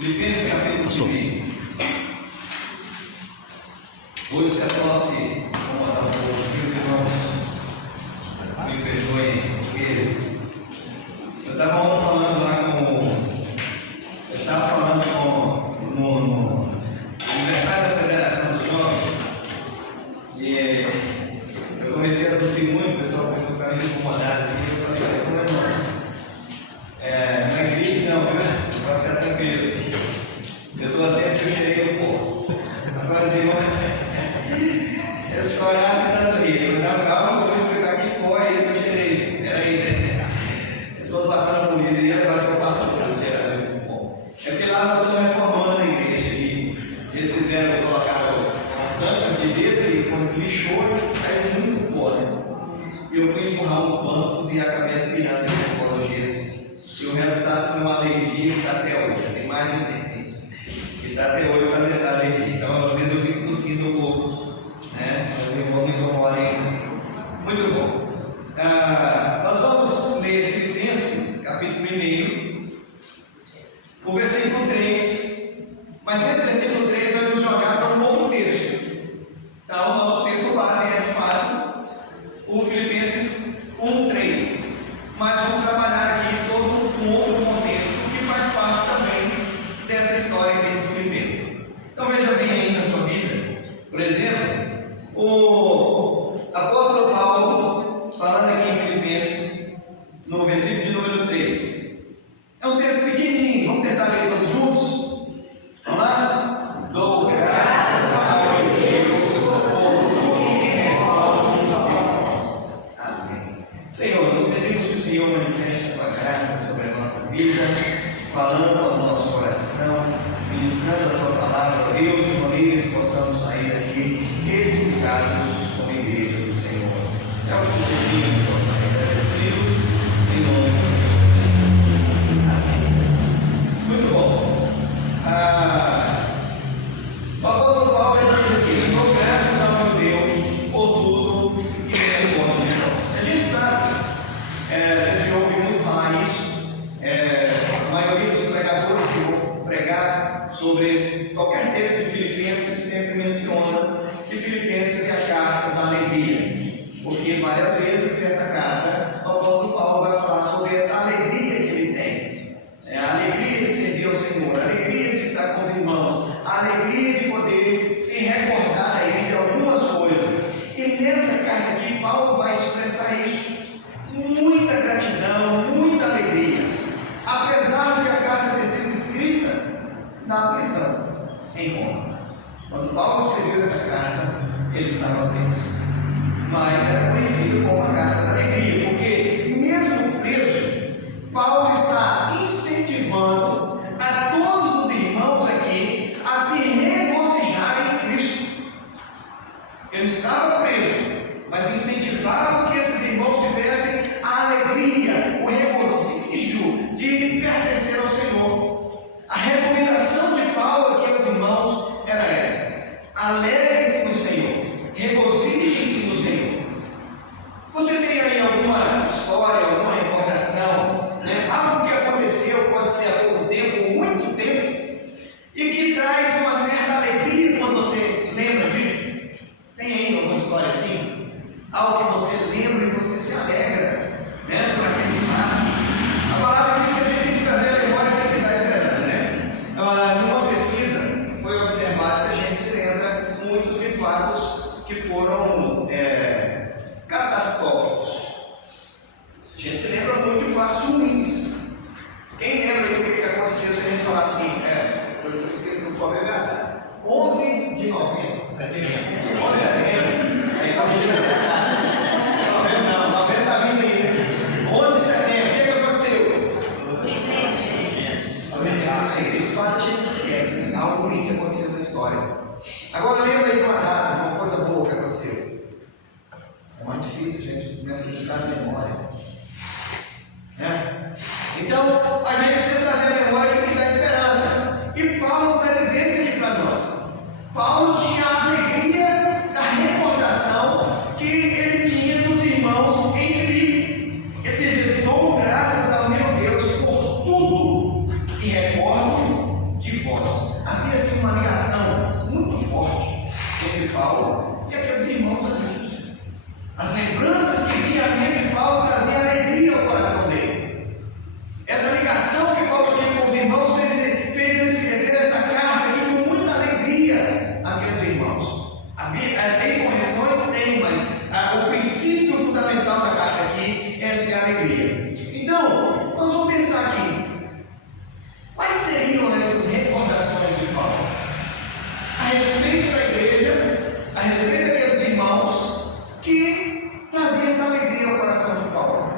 Filipenses capítulo 1. Hoje se a tosse incomodar um pouco, meus irmãos, me perdoem eles. Eu estava ontem falando lá eu estava falando no aniversário da Federação dos Jovens, e eu comecei a tossir muito, o pessoal começou a ficar meio incomodado assim, eu falei, mas não é irmãos. Não é gripe não, né? Vai ficar tranquilo. Eu estou assim porque eu cheirei um pouco. Agora assim, é chorar de tanto rir. Eu não, calma, eu vou explicar que pó é esse que eu cheirei. Peraí, né? Eu estou passando a polícia e agora que eu passo a polícia cheirando um pouco. É porque lá nós estamos reformando a igreja e eles fizeram, colocaram as sancas de gesso e quando lixou, caiu muito pó, né? E eu fui empurrar uns bancos e acabei aspirando aquele pó do gesso. E o resultado foi uma alergia que está até hoje, já tem mais de um tempo. E está até hoje essa alergia. Então, às vezes eu fico tossindo um pouco, né? Os irmãos me incomodam. Muito bom. Nós vamos ler Filipenses, capítulo 1, o versículo 3. Mas esse versículo 3 vai nos jogar para um novo texto. Então, o nosso texto base é, de fato, o Filipenses 1:3. Mas vamos trabalhar aqui todo um outro contexto que faz parte também dessa história aqui do Filipenses. Então veja bem aí na sua Bíblia, por exemplo, o apóstolo Paulo, falando aqui em Filipenses, no versículo de número 3. É um texto pequenininho, vamos tentar ler todos juntos? Vamos lá? Dou graças a Deus por tudo que recordo de vós. Amém. Senhor, nós pedimos que o Senhor manifeste a tua graça sobre a nossa vida, falando ao nosso coração, ministrando a tua palavra, Deus, de maneira que possamos sair daqui edificados como igreja do Senhor. É o que te pedimos, agradecidos, em nome do Senhor. Amém. Muito bom. O apóstolo Paulo diz aqui: dou graças ao meu Deus por tudo que me recordo de nós. A gente sabe, a gente ouve muito falar isso. A maioria dos pregadores que vão pregar sobre qualquer texto de Filipenses sempre menciona que Filipenses é a carta da alegria, porque várias vezes nessa carta o apóstolo Paulo vai falar sobre essa alegria que ele tem, a alegria de servir ao Senhor, a alegria de estar com os irmãos, a alegria de poder se recordar aí de algumas coisas. E nessa carta aqui Paulo vai expressar isso, muita gratidão, muita alegria. Apesar de a carta ter sido escrita na prisão, em Roma. Quando Paulo escreveu essa carta, ele estava preso. Mas era conhecido como a carta da alegria, porque mesmo preso, Paulo está incentivando a todos os irmãos aqui a se regozijarem em Cristo. Ele estava preso, mas incentivava que esses irmãos tivessem a alegria, o regozijo de pertencer ao Senhor. A recomendação de Paulo aqui aos irmãos era essa: alegrem-se no Senhor, regozijem-se no Senhor. Você tem aí alguma história, alguma recordação, algo que aconteceu, pode ser há pouco tempo ou muito tempo, e que traz uma certa alegria quando você lembra disso? Tem aí alguma história assim? Algo que você lembra e você se alegra, por aquele fato? A palavra diz que a gente tem que trazer a memória para que dá esperança, numa pesquisa foi observado que a gente se lembra muitos de fatos que foram catastróficos. A gente se lembra muito de fatos ruins. Quem lembra do que aconteceu se a gente falar assim, eu estou esquecendo qual é a verdade. 11 de novembro. 11 de setembro. Aí só não, novembro está vindo aí. 11 de setembro, o que aconteceu? Esse fato a gente não esquece, algo ruim que aconteceu na história. Agora lembra aí de uma data, de uma coisa boa que aconteceu. É mais difícil, a gente começa a buscar na memória. Então, a gente precisa trazer a memória que dá esperança. E Paulo está dizendo isso aqui para nós. Paulo tinha a alegria da recordação que ele tinha dos irmãos em Filipe. Ele dizia: dou graças ao meu Deus por tudo e recordo de vós. Havia assim uma ligação muito forte entre Paulo e aqueles irmãos ali. As lembranças que vinha à mente de Paulo traziam alegria ao coração dele. Essa ligação que Paulo tinha com os irmãos fez ele escrever essa carta aqui com muita alegria àqueles irmãos. Tem correções? Tem, mas o princípio fundamental da carta aqui é essa alegria. Então, nós vamos pensar aqui. Quais seriam essas recordações de Paulo? A respeito da igreja, a respeito daqueles irmãos que traziam essa alegria ao coração de Paulo.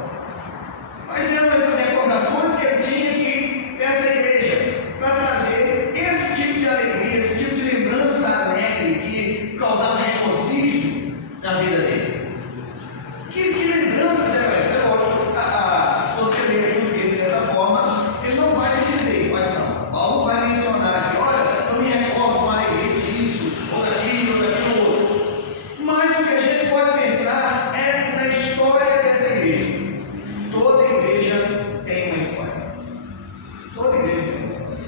Quais eram essas recordações que ele tinha aqui dessa igreja para trazer esse tipo de alegria, esse tipo de lembrança alegre que causava regozijo na vida dele? Que lembranças eram essas? É lógico, se você ler aqui o texto dessa forma, ele não vai lhe dizer quais são. Paulo vai mencionar aqui, olha, eu me recordo com alegria disso, ou daquilo outro. Mas o que a gente pode pensar é na história dessa igreja. Toda igreja tem uma história. Toda igreja tem uma história.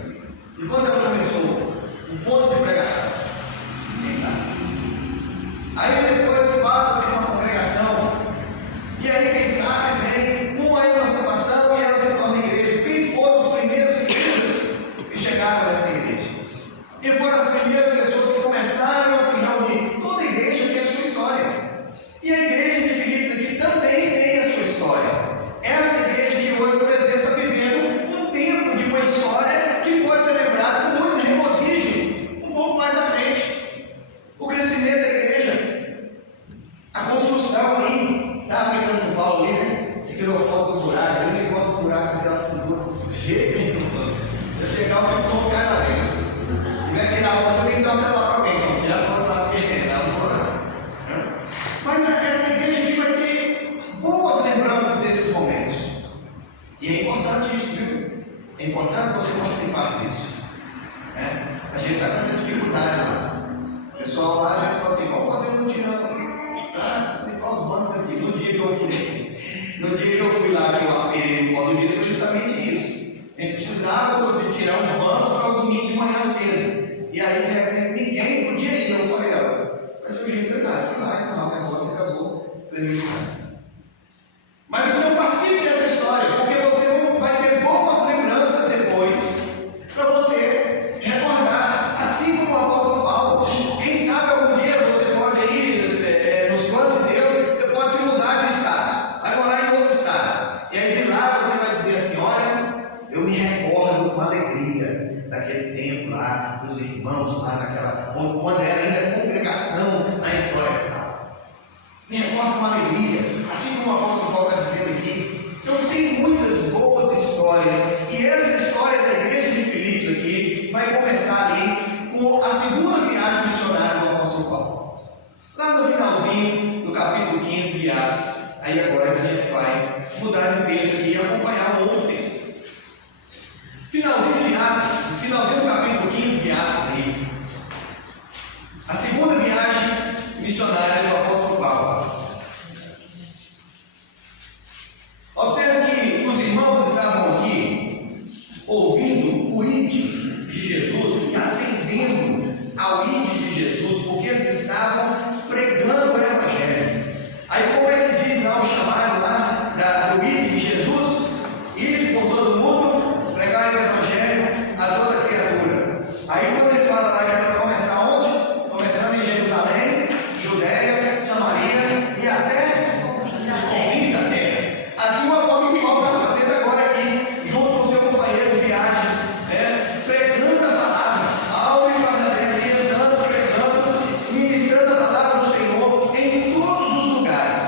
E quando ela começou, um ponto de pregação, ninguém sabe. Aí depois passa a ser uma congregação. E aí, quem sabe, vem uma emancipação e ela se torna igreja. Quem foram os primeiros igrejas que chegaram nessa igreja? Quem foram as primeiras pessoas que começaram a se reunir? Toda igreja tem a sua história. E a igreja de Filipos aqui também tem a sua história. Essa igreja que hoje, por exemplo, está vivendo um tempo de uma história que pode ser lembrada com muito regozijo um pouco mais à frente. O crescimento da igreja, a construção ali. Estava brincando com o Paulo ali, né? Que tirou foto do buraco. Eu nem gosto do buraco daquela fundura. De jeito nenhum. Eu chegar, eu fico com o cara lá dentro. Se tiver que tirar foto, eu tenho que dar o celular para alguém. Não, tirar foto lá, porque não vou não. Mas essa igreja aqui vai ter boas lembranças desses momentos. E é importante isso, viu? É importante você participar disso. A gente está com essa dificuldade lá. O pessoal lá já fala assim: vamos fazer um mutirão. Tá? Limpar os bancos aqui. No dia que eu fui lá, que eu aspirei no pó do gesso, foi justamente isso. A gente precisava de tirar uns bancos para o domingo de manhã cedo. E aí, de repente, ninguém podia ir. Eu falei: vai ser o jeito de ir lá. Eu fui lá, empurrar o negócio e acabou. Mas então participe dessa história, porque você vai ter boas lembranças depois para você recordar, assim como o apóstolo Paulo. Quem sabe algum dia você pode ir nos planos de Deus, você pode se mudar de estado, vai morar em outro estado, e aí de lá você vai dizer assim: olha, eu me recordo com alegria daquele tempo lá, dos irmãos lá quando era ainda congregação lá em Florestal. Me recordo com alegria, assim como o apóstolo Paulo está dizendo aqui. Então tem muitas boas histórias, e essa história da igreja de Filipos aqui vai começar ali com a segunda viagem missionária do apóstolo Paulo. Lá no finalzinho do capítulo 15 de Atos, aí agora que a gente vai mudar de texto aqui e acompanhar um outro texto. Finalzinho de Atos, no finalzinho do capítulo 15 de Atos aí, a segunda viagem missionária do apóstolo Paulo. Observe que os irmãos estavam aqui ouvindo o ide de Jesus e atendendo ao ide de Jesus, porque eles estavam pregando o Evangelho. Aí como é que diz lá o chamado lá do ide de Jesus? Ide por todo mundo, pregar o Evangelho a toda criatura. Aí quando ele fala lá que era para começar onde? Começando em Jerusalém, Judéia, Samaria e até os confins da terra. Assim o apóstolo Paulo está fazendo agora aqui, junto com o seu companheiro de viagem, pregando a palavra, Paulo e Barnabé andando, pregando, ministrando a palavra do Senhor em todos os lugares.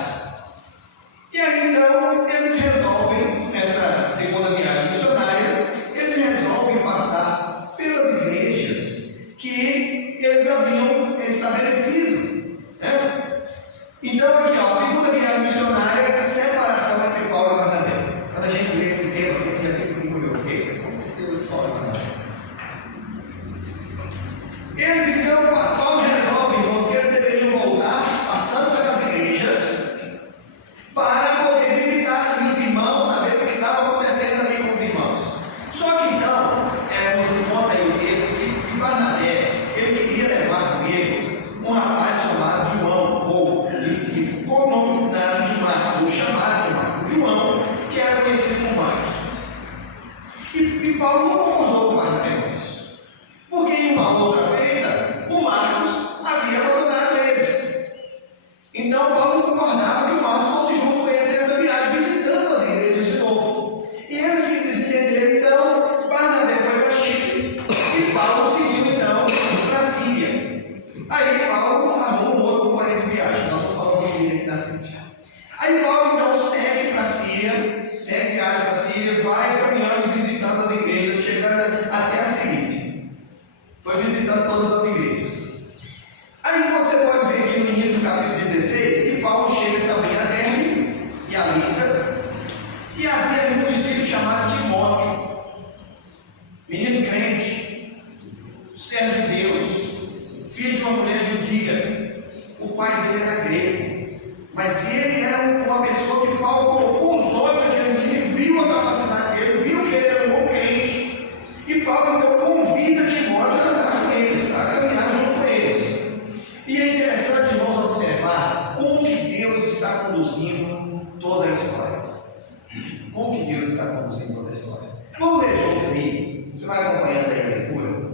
E aí então eles resolvem, nessa segunda viagem missionária, eles resolvem passar pelas igrejas que eles haviam estabelecido. Então aqui, ó, segunda viagem missionária, separação entre Paulo e Barnabé. Quando a gente lê esse tema, a gente já fica assim curioso: o que aconteceu de Paulo e Barnabé? Eles então, Paulo resolve, irmãos, que eles deveriam voltar passando pelas igrejas para poder visitar os irmãos, saber o que estava acontecendo ali com os irmãos. Só que então, nos conta aí o texto E Paulo não concordou com Barnabé com isso. Porque em uma outra feita, o Marcos havia abandonado eles. Então Paulo não concordava que o Marcos fosse junto com ele nessa viagem, visitando as igrejas de novo. E eles se desentenderam, então Barnabé foi para Chipre e Paulo seguiu então para a Síria. Aí Paulo arrumou um outro companheiro de viagem, nós vamos falar um pouquinho aqui na frente. Aí Paulo então segue para a Síria, segue viagem para a Síria, vai caminhando, visitando as igrejas, chegando até a Cilícia. Foi visitando todas as igrejas. Aí você pode ver aqui no início do capítulo 16 que Paulo chega também a Derbe e a Listra, e havia ali um discípulo chamado Timóteo, menino crente, servo de Deus, filho de uma mulher judia. O pai dele era grego, mas ele era uma pessoa que Paulo colocou os olhos naquele menino, viu a capacidade dele, viu que ele era um bom crente, e Paulo então convida Timóteo a andar com eles, a caminhar junto com eles. E é interessante, irmãos, observar como que Deus está conduzindo toda a história. Como que Deus está conduzindo toda a história. Vamos ler juntos aí, você vai acompanhando aí a leitura.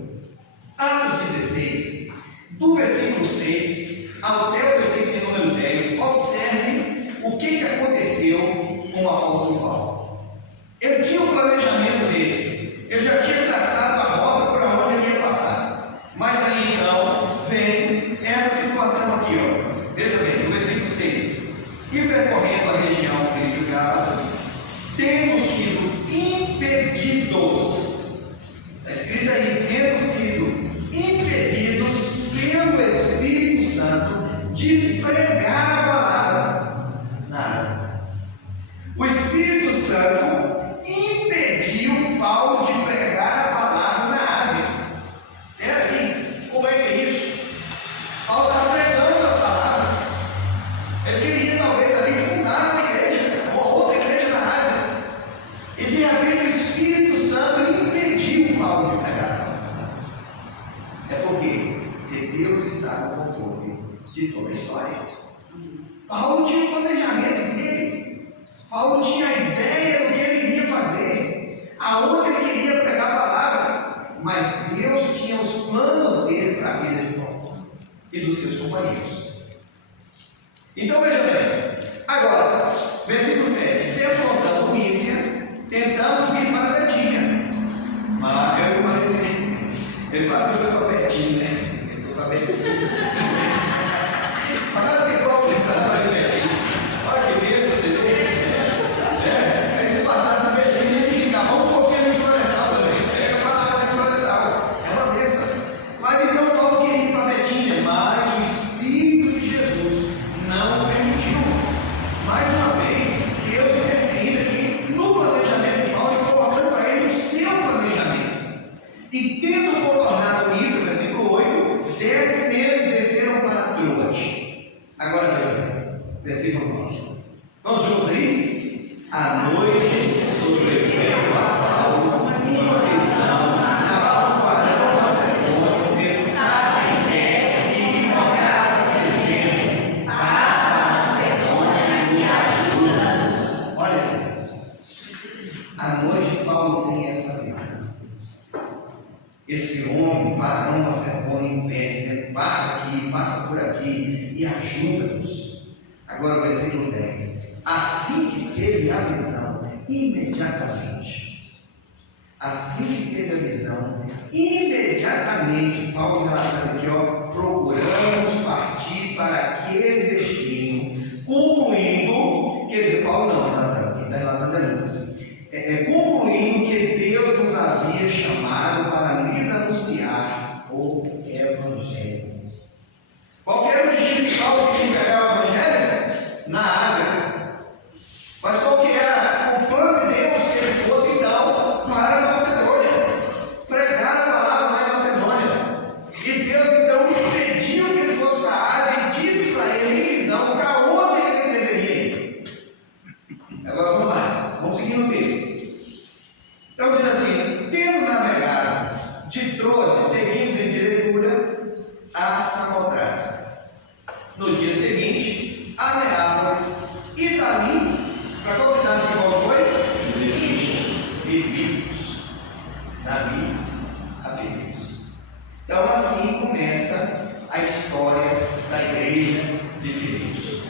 Atos 16, do versículo 6 até o versículo número 10, observe o que aconteceu com o apóstolo Paulo. Ele tinha o planejamento dele, ele já tinha traçado a rota por onde ele ia passar. Mas aí então vem essa situação aqui, ó. Veja bem, no versículo 6. E percorrendo a região frígio-gálaga, tendo sido impedidos, está escrito aí, tendo sido impedidos pelo Espírito Santo de pregar a palavra na Ásia. O Espírito Santo impediu Paulo de pregar a palavra na Ásia. Espera aí, como é que é isso? Paulo estava pregando a palavra. Ele queria talvez ali fundar uma igreja, uma outra igreja na Ásia. E de repente o Espírito Santo impediu Paulo de pregar a palavra na Ásia. É por quê? Porque Deus está no controle de toda a história. Paulo tinha o planejamento dele. Paulo tinha a ideia do que ele iria fazer, aonde ele queria pregar a palavra. Mas Deus tinha os planos dele para a vida de Paulo e dos seus companheiros. Então veja bem, agora, versículo 7: defrontando Mísia, tentamos ir para Betínia. Mas eu falei assim, ele quase foi para Betínia, né? Ele foi para Betínia. Mas que Paulo pensava para Betínia. Olha que bênção você tem. Aí se passasse Betínia, a gente ficava um pouquinho de florestal também. Pega para lá de florestal. É uma bênção. Mas então Paulo queria ir para Betínia, mas o Espírito de Jesus não permitiu. Mais uma vez, Deus interferindo aqui no planejamento de Paulo e colocando para ele o seu planejamento. E tendo contornado isso, versículo 8, desceram para Troade. Agora veja, versículo 9. Vamos juntos aí? À noite sobreveio a Paulo uma visão, na qual o varão macedônio estava em pé e lhe rogava, dizendo: passa a Macedônia e ajuda-nos. Olha que bênção. À noite Paulo tem essa visão. Esse homem, varão macedônio, em pé, dizendo: passa aqui, passa por aqui e ajuda-nos. Agora o versículo 10. Assim que teve a visão, imediatamente, Paulo relatando aqui, ó, procuramos partir para aquele destino, concluindo que Paulo não relatando, quem está relatando é Lucas, concluindo que Deus nos havia chamado para lhes anunciar o Evangelho. Qual era o destino de Paulo que pregar o Evangelho? Na Ásia. Mas qual que era o plano de Deus? Que ele fosse então para a Macedônia, pregar a palavra lá em Macedônia. E Deus então impediu que ele fosse para a Ásia e disse para ele em visão para onde ele deveria ir. Agora vamos mais, vamos seguir no texto. Então diz assim: tendo navegado de Troade, seguimos em diretura a Samotrácia. Então assim começa a história da igreja de Filipos.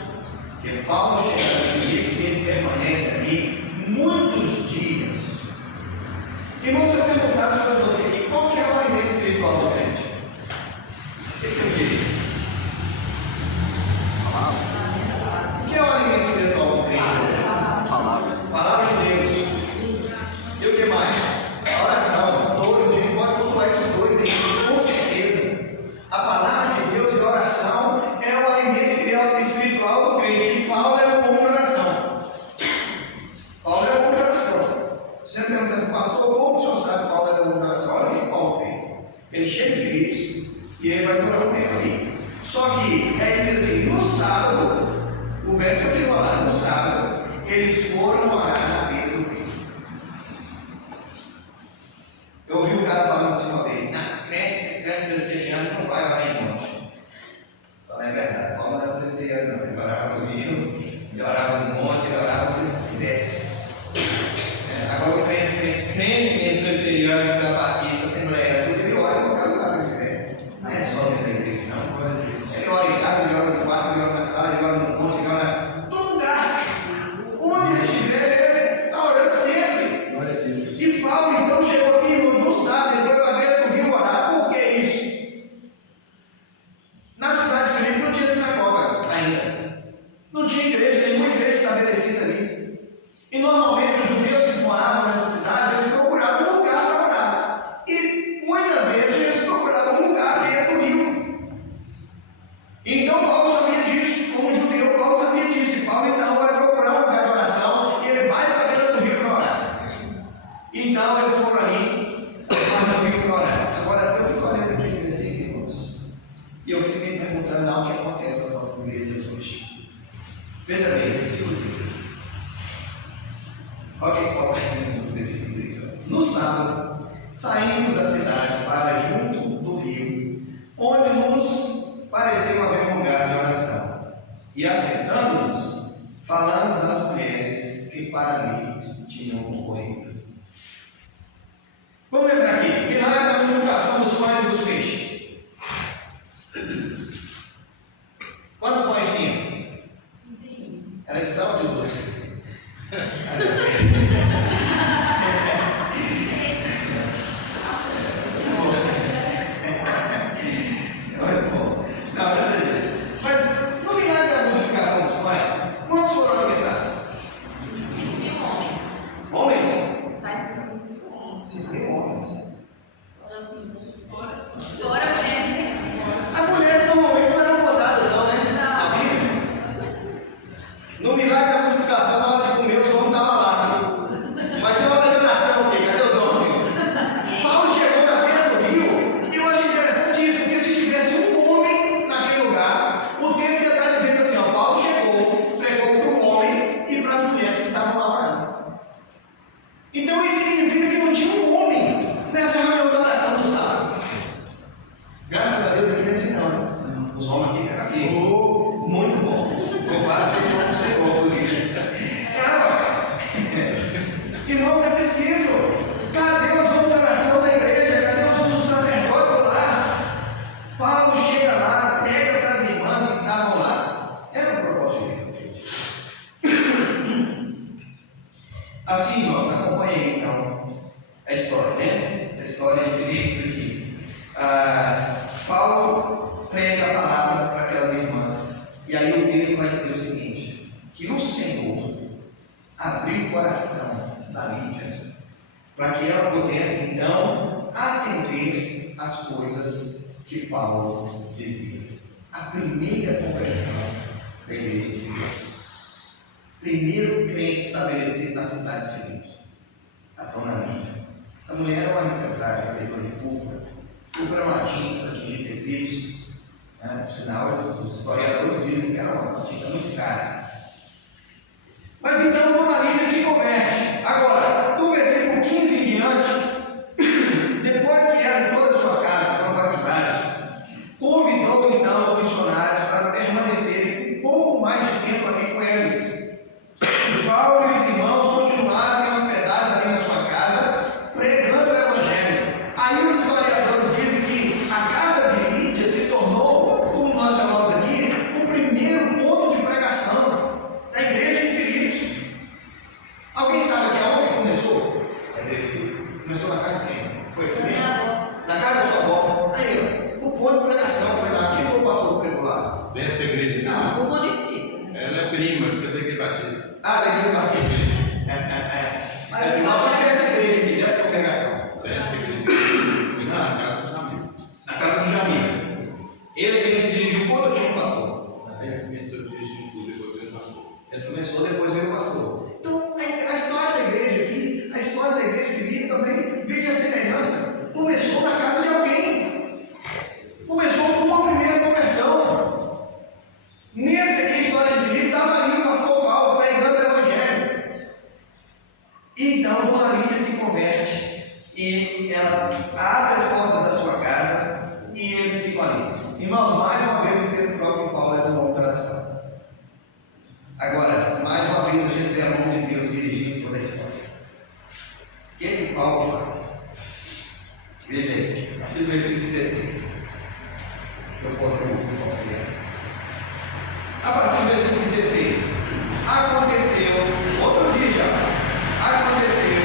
Porque Paulo chega em Filipos e ele permanece ali muitos dias. Irmão, se eu perguntasse para você aqui, qual que é o alimento espiritual do crente? Esse é o quê? O que é o alimento espiritual do crente? Palavra de Deus. E o que mais? A oração. Todos, a gente pode pontuar esses dois aí, com certeza. A palavra de Deus e a oração é o alimento espiritual do crente. E Paulo era um homem de oração. Paulo era um homem de oração. Você pergunta assim, pastor, como o senhor sabe que Paulo era um homem de oração? Olha o que Paulo fez. Ele chega em Filipos e ele vai durar um tempo ali. Só que, é dizer assim, no sábado, o verso que eu digo lá, no sábado, eles foram orar na beira do rio. Eu ouvi um cara falando assim uma vez, crente presbiteriano não vai orar em monte. Fala, é verdade, Paulo não era presbiteriano não, ele orava no rio, ele orava no monte, ele orava no desce. Agora o crente mesmo presbiteriano, da Batista, Assembleia, ele ora em qualquer lugar que tiver. Não é só dentro da igreja, não. Ele ora em casa, ele ora no quarto, ele ora na sala, ele ora no monte, ele ora em todo lugar. Onde ele estiver, ele está orando sempre. E Paulo então chegou aqui, irmãos, não sabe, ele foi para a beira do rio orar. Por que isso? Na cidade de Filipe não tinha sinagoga ainda. Não tinha igreja, nenhuma igreja estabelecida ali. E normalmente os judeus que moravam nessa cidade, eles procuravam um lugar para orar. E muitas vezes eles procuravam um lugar à beira do rio. Então Paulo sabia disso, como judeu, Paulo sabia disso. E Paulo então vai procurar um lugar de oração e ele vai para a beira do rio para orar. Então eles foram ali para o rio para orar. Agora eu fico olhando aqui esse versículo, irmãos, e eu fico me perguntando algo que acontece nas nossas igrejas hoje. Veja bem, versículo 3. Olha o que acontece no versículo 3. No sábado, saímos da cidade para junto do rio, onde nos pareceu haver um lugar de oração. E assentando-nos, falamos às mulheres que para ali tinham concorrido. Vamos lembrar aqui, milagre da multiplicação dos pães e dos peixes. Quantos pães tinham? Era de sal ou de doce? Muito bom. Não, nada disso. Mas no milagre da multiplicação dos pães, quantos foram alimentados? 5.000 homens. Homens? Está escrito 5.000 homens. Fora mulheres. As mulheres normalmente não eram contadas, não, né? Na Bíblia. No milagre da multiplicação, na hora de comer, os homens estavam lá. Viu? Mas na hora de oração, o quê? Cadê os homens? Paulo chegou na beira do rio, e eu acho interessante isso, porque se tivesse um homem naquele lugar, o texto ia estar dizendo assim: ó, Paulo chegou, pregou para o homem e para as mulheres que estavam lá orando. Então isso significa que não tinha um homem nessa reunião de oração do sábado. Graças a Deus aqui nesse não, né? Os homens aqui pegam firme. Muito bom. Eu quase não sei como isso. Irmãos, é preciso. Cadê os homens de oração da igreja? Cadê os sacerdotes lá? Paulo chega lá, prega para as irmãs que estavam lá. Era um propósito de Deus. Assim, irmãos, acompanhe aí então a história, né? Essa história de Filipos aqui. Paulo prega a palavra para aquelas irmãs. E aí o texto vai dizer o seguinte: que o Senhor abriu o coração da Lídia para que ela pudesse então atender as coisas que Paulo dizia. A primeira conversão da igreja de Filipe. Primeiro crente estabelecido na cidade de Filipe, a dona Lídia. Essa mulher era uma empresária, vendedora de púrpura. Púrpura era uma tinta para tingir tecidos. Por sinal, os historiadores dizem que era uma tinta muito cara. Mas então Dona Lídia se converte. Agora, do versículo 15 em diante, depois que eram em toda a sua casa, foram batizados, convidou então os missionários para permanecerem um pouco mais de tempo ali com eles. Paulo e os irmãos continuassem hospedados ali na sua casa, pregando o Evangelho. Aí os historiadores dizem que a casa Foi aqui mesmo? Minha avó. Na casa da sua avó. Aí, ó, o ponto de pregação foi lá. Quem foi o pastor que pregou lá? Dessa igreja aqui, Não, né? o município. Ela é prima, fica da igreja batista. Ah, da igreja batista. Mas Irmão, foi dessa igreja aqui, dessa congregação. Dessa igreja aqui. Isso na casa do amigo. Na casa do Jamil. Ele dirigiu quando tinha um pastor. Aí começou a dirigir tudo, depois veio o pastor. Ele começou, depois veio o pastor. Então, a história da igreja aqui, a história da igreja de Vitor também veio a semelhança. Começou na casa de alguém. Começou com uma primeira conversão. Nessa aqui, a história de Vitor, estava ali o pastor Paulo pregando o evangelho. Então, Dona Lídia se converte e ela abre as portas da sua casa e eles ficam ali. Irmãos, mais uma vez o texto próprio de Paulo é um homem de oração. Agora, mais uma vez a gente vê a mão de Deus dirigindo toda a história. O que Paulo faz? Veja aí, a partir do versículo 16. Eu coloquei o auxiliar. A partir do versículo 16. Aconteceu, outro dia já. Aconteceu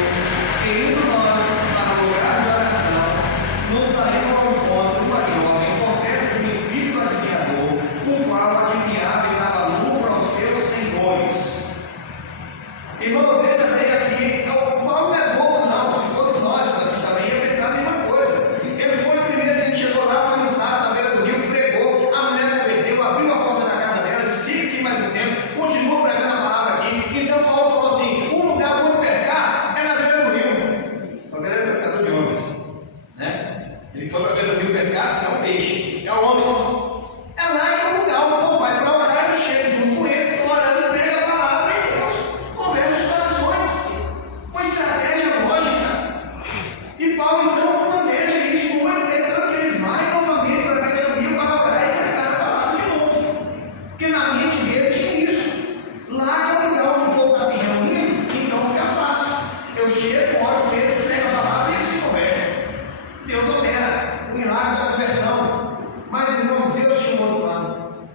que indo nós para o lugar de oração, nos saímos ao encontro uma jovem possessa de um espírito adivinhador, o qual adivinhava e dava lucro aos seus senhores. Irmãos, veja bem aqui, o Paulo não é bobo não, se fosse nós aqui também, ia pensar a mesma coisa. Ele foi o primeiro que chegou lá, foi no sábado, na beira do rio, pregou, a mulher converteu, abriu a porta da casa dela, disse, fica aqui mais um tempo, continua pregando a palavra aqui. Então Paulo falou assim, um lugar bom de pescar é na beira do rio. Só que ele era pescador de homens, né? Ele foi para a beira do rio pescar, é um peixe, pescar homens. É lá que é o lugar, o povo vai para orar, eu chego junto com eles, estão orando e prega a palavra em Deus, converte os corações. Uma estratégia lógica. E Paulo então planeja isso muito, tanto que ele vai novamente para a beira do rio para orar e pregar a palavra de novo. Porque na mente dele tinha isso. Lá é o lugar onde o povo está se reunindo, então fica fácil. Eu chego, oro com eles, prego a palavra e eles se convertem. Deus opera o milagre da conversão. Mas, irmãos, Deus tinha um outro plano.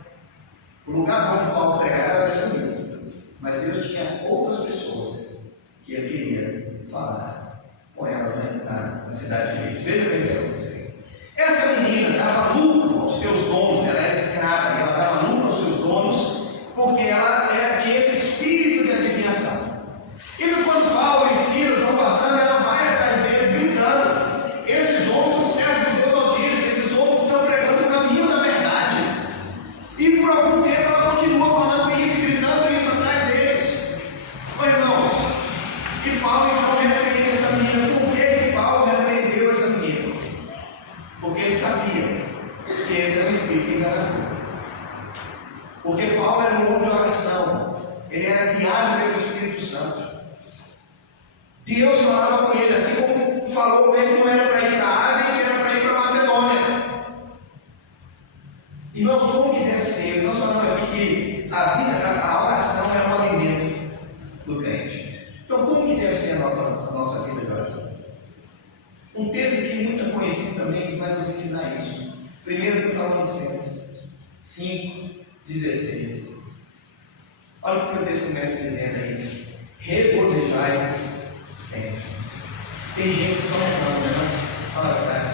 O lugar onde Paulo pregava era Benjamin, mas Deus tinha outras pessoas que ele queria falar com elas na cidade de Filipos. Veja bem o que aconteceu. Essa menina dava lucro aos seus donos, ela era escrava, e ela dava lucro aos seus donos, porque ela tinha esse espírito de adivinhação. E quando Paulo e Silas vão passando, ela vai atrás deles gritando. Esses homens são servos de Deus Altíssimo, esses homens estão pregando o caminho da verdade. E por algum tempo ela continua falando isso, gritando isso atrás deles. Ô irmãos, e Paulo então repreende essa menina. Por que Paulo repreendeu essa menina? Porque ele sabia que esse era o espírito enganador. Porque Paulo era um homem de oração, ele era guiado pelo Espírito Santo. Deus falava com ele, assim como falou com ele que não era para ir para a Ásia, que era para ir para a Macedônia. Irmãos, como que deve ser? Nós falamos aqui que a oração é um alimento do crente. Então, como que deve ser a nossa vida de oração? Um texto aqui muito conhecido também que vai nos ensinar isso. 1 Tessalonicenses 5:16. Olha o que o texto começa dizendo aí. Regozijai-vos sempre. Tem gente que só reclama, né? Fala a verdade.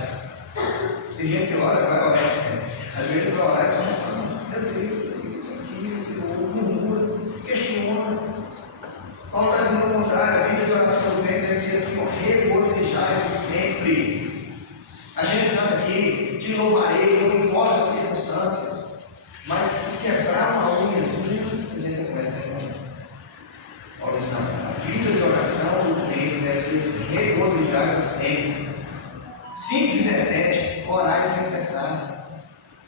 Tem gente que ora, vai orar. Às vezes para orar é só reclama. Meu Deus, isso aqui, murmura, questiona. Paulo está dizendo o contrário, a vida de oração do crente deve ser assim, regozijai-vos sempre. A gente canta aqui, te louvarei, não importa as circunstâncias, mas se quebrar uma unhazinha, a gente começa a reclamar. Paulo diz, não, a vida de oração do crente deve ser assim, regozijai-vos sempre. 5:17, orai sem cessar.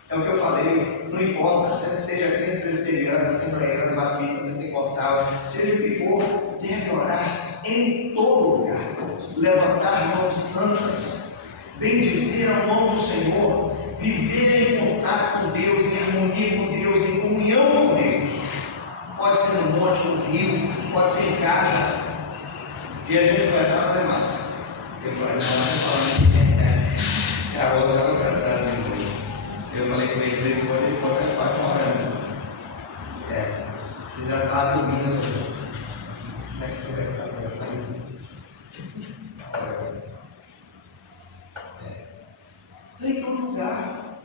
É o que eu falei, não importa, seja crente presbiteriano, assembleiano, batista, pentecostal, seja o que for, deve orar em todo lugar, levantar mãos santas, bendizer ao nome do Senhor, viver em contato com Deus, em harmonia com Deus, em comunhão com Deus. Pode ser no monte, no rio, pode ser em casa. E a gente começava a fazer massa. Eu falei, a outra estava cantando depois. Eu falei com ele, de vez em quando ele pode falar com orando. Você já está dormindo, mas conversar. em todo lugar.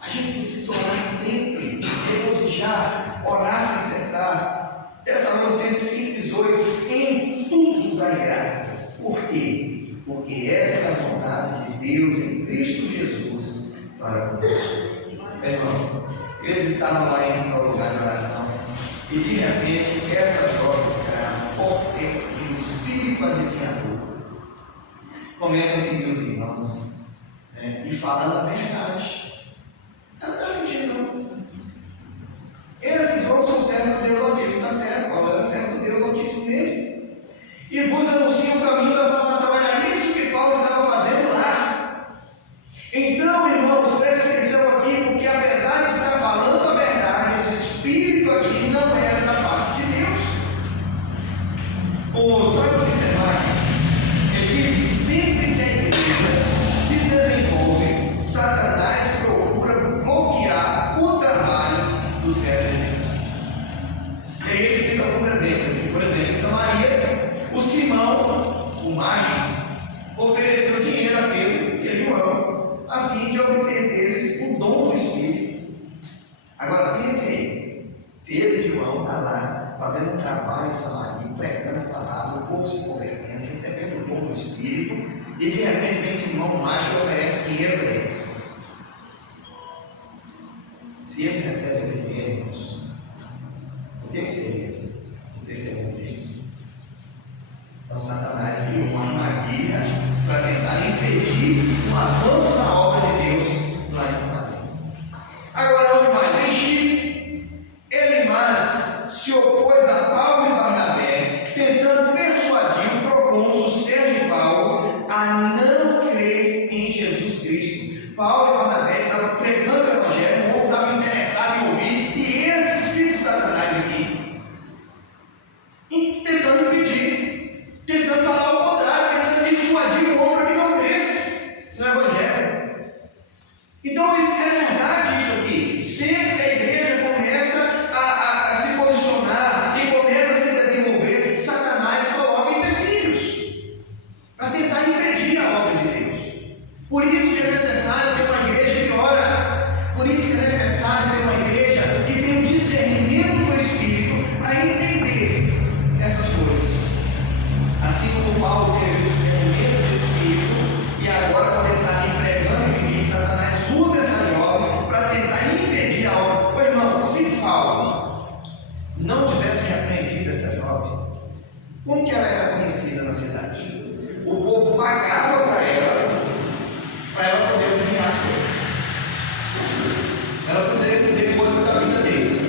A gente precisa orar sempre, regozijar, orar sem cessar. Tessalonicenses 5,18, em tudo dai graças. Por quê? Porque essa é a vontade de Deus em Cristo Jesus para conosco. Irmão, eles estavam lá indo para o lugar de oração e de repente essa jovem escrava, possessa de um espírito adivinhador, começa a seguir os irmãos, né, e falando a verdade. Ela não está mentindo, não. Esses homens são servos do Deus Altíssimo, está certo? Paulo era servo do Deus Altíssimo mesmo. E vos anuncia o caminho da salvação. Era isso que Paulo estava fazendo lá. Então, irmãos, preste atenção aqui, porque apesar de estar falando a verdade, esse espírito aqui não era da parte de Deus. O Santo Cristiano, ele diz que sempre que a igreja se desenvolve, Satanás procura bloquear o trabalho do servo de Deus. E aí ele cita alguns exemplos. Por exemplo, em Samaria, o Simão, o mágico, ofereceu dinheiro a Pedro e a João, a fim de obter deles o dom do Espírito. Agora pense aí, Pedro e João estão lá fazendo um trabalho em Samaria, pregando a palavra, o povo se convertendo, recebendo o dom do Espírito, e de repente vem Simão, o mágico, e oferece dinheiro para eles. Se eles recebem dinheiro, irmãos, o que seria o testemunho deles? Então Satanás criou uma armadilha para tentar impedir o avanço da obra de Deus lá em Samaria. Agora, onde mais? Em Chipre, Elimas se opôs a Paulo e Barnabé, tentando persuadir o procônsul Sérgio Paulo a não crer em Jesus Cristo. Paulo e Barnabé estavam pregando o Evangelho, o povo estava interessado em ouvir, e esse filho de Satanás aqui, tentando impedir, tentando falar o contrário, tentando dissuadir o homem para que não cresça no Evangelho. Então, isso é verdade, isso aqui. Sempre que a igreja começa a se posicionar e começa a se desenvolver, Satanás coloca empecilhos para tentar impedir a obra de Deus. Por isso que é necessário ter uma igreja que ora. Por isso que é necessário ter uma igreja que tem o discernimento do Espírito para entender essas coisas. Assim como Paulo teve o discernimento do Espírito, e agora, quando ele está ali pregando em Filipe, Satanás usa essa jovem para tentar impedir a obra. Pois irmão, se Paulo não tivesse repreendido essa jovem, como que ela era conhecida na cidade? O povo pagava para ela poder adivinhar as coisas. Ela poderia dizer coisas da vida deles.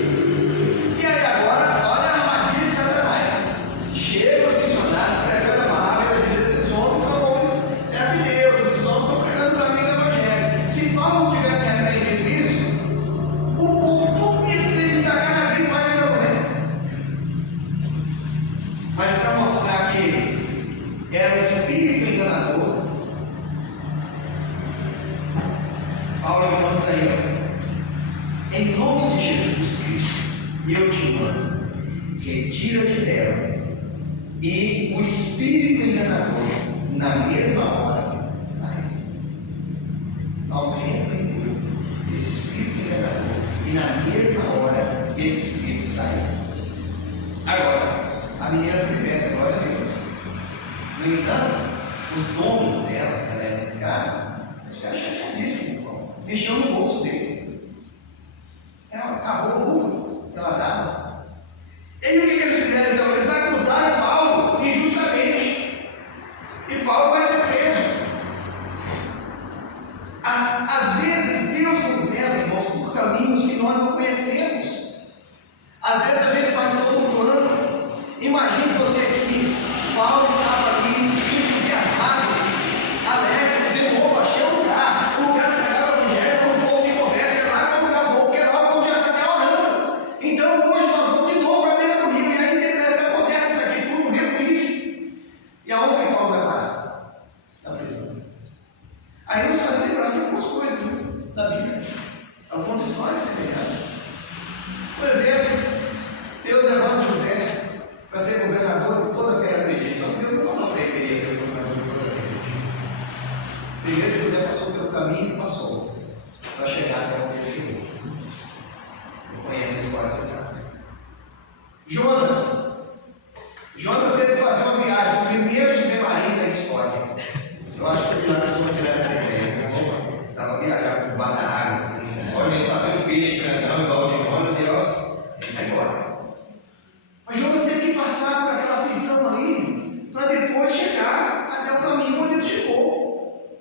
E aí agora, olha a armadilha de Satanás. Chega os missionários pregando a palavra, e ele diz: esses homens são homens servos de Deus, esses homens estão pregando para mim o Evangelho. Se Paulo não tivesse repreendido isso, o povo todo ia acreditar cada vez mais no Evangelho. Mas para mostrar que era um espírito enganador, Paulo então saiu: em nome de Jesus Cristo, eu te mando, retira-te dela. E o espírito enganador, na mesma hora, sai. Paulo repreendeu esse espírito enganador, e na mesma hora, esse espírito sai. Agora, a menina foi liberta, glória a Deus. No entanto, os donos dela, que ela era escrava, eles ficaram chateadíssimos, irmão. Mexeu no bolso deles. Ela acabou o lucro que ela dava. E aí o que eles fizeram então? Eles acusaram Paulo injustamente. E Paulo vai ser preso. Às vezes Deus nos leva, irmãos, por caminhos que nós não conhecemos. Às vezes a gente faz todo um plano. Imagine você aqui, Paulo estava ali, entusiasmado, alegre, dizendo: opa, achei um lugar que pregava o Evangelho, o povo se converte, lá é um lugar bom, porque lá o povo já está até orando. Então hoje nós vamos de novo para a beira do rio, e aí acontece isso aqui tudo no Rio Cristo. E aonde que Paulo vai parar? Na prisão. Aí nos faz lembrar de algumas coisas, né, da Bíblia, algumas histórias semelhantes. Por exemplo, Deus levanta José para ser governador de toda a terra do Egito. Só que Deus não falou para ele que ele ia ser governador de toda a terra do Egito. Primeiro José passou pelo pelo caminho que passou para chegar até onde ele chegou. Você conhece a história, você sabe. Jonas teve que fazer uma viagem, o primeiro submarino da história. Eu acho que lá nós vamos tirar essa ideia. Estava viajando por bar da água. Só ele fazendo peixe grandão, igual de Jonas, e ele vai embora. Mas Jonas teve que passar por aquela aflição ali, para depois chegar até o caminho onde ele chegou.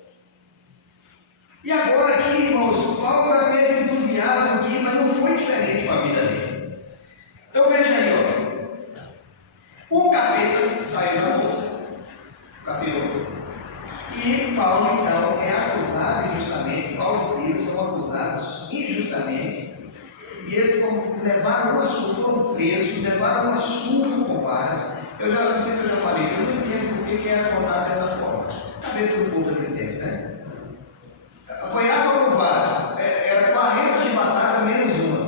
E agora aqui, irmãos, Paulo está com esse entusiasmo aqui, mas não foi diferente com a vida dele. Então veja aí, ó. O capeta saiu da moça, o capiroto. E Paulo, então, é acusado injustamente. Paulo e Silas são acusados injustamente. E eles levaram uma surra, foram presos, levaram uma surra com varas. Eu já não sei se eu já falei, eu não entendo por que era contado dessa forma. Cabeça do povo daquele tempo, né? Apanhava com varas, era 40 chibatadas menos uma.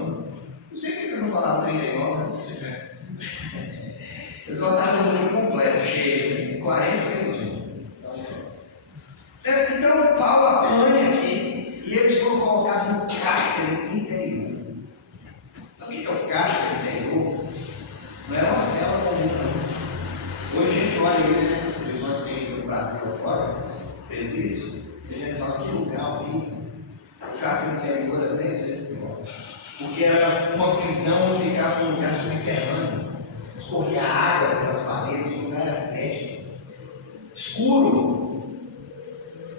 Não sei por que eles não falavam 39, né? Eles gostavam do número completo, cheio, 40 menos uma. Então Paulo apanha aqui e eles foram colocados no cárcere interior. Sabe o que é o cárcere interior? Não é uma cela comum, não. Hoje a gente olha nessas prisões que tem no Brasil fora, esses presídios, e a gente fala que lugar horrível. O cárcere interior era 10 vezes pior. Porque era uma prisão onde ficava num lugar subterrâneo, escorria água pelas paredes, o lugar era fétido, escuro.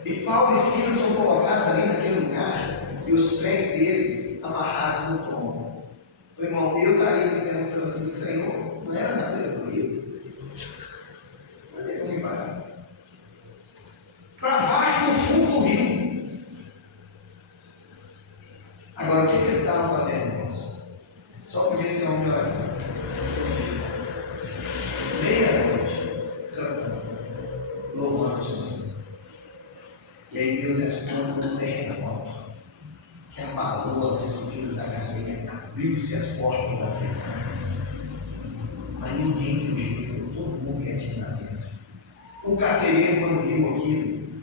E Paulo e Silas são colocados ali naquele lugar e os pés deles amarrados no tronco. O irmão, eu estaria me perguntando assim, Senhor, não era na beira do rio? Onde é que eu vim parar? Para baixo do fundo do rio. Agora, o que eles estavam fazendo, irmãos? Só podia ser uma oração. Meia-noite, cantando, louvando o Senhor. E aí Deus responde no terremoto, que abalou as estruturas da cadeia, abriu-se as portas da prisão. Mas ninguém fugiu, ficou todo mundo quietinho lá dentro. O carcereiro, quando viu aquilo,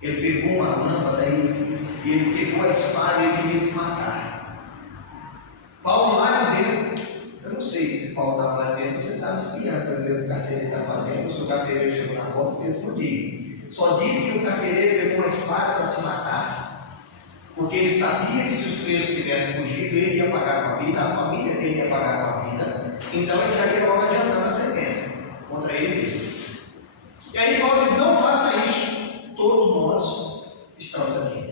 ele pegou uma lâmpada e ele pegou a espada e ele queria se matar. Paulo lá de dentro, eu não sei se Paulo estava lá dentro, você estava espiando para ver o que o carcereiro está fazendo, se o carcereiro chegou na porta, o texto não diz. Só disse que o carcereiro pegou uma espada para se matar, porque ele sabia que se os presos tivessem fugido, ele ia pagar com a vida, a família dele ia pagar com a vida, então ele já ia logo adiantando a sentença contra ele mesmo. E aí Paulo diz, não faça isso, todos nós estamos aqui.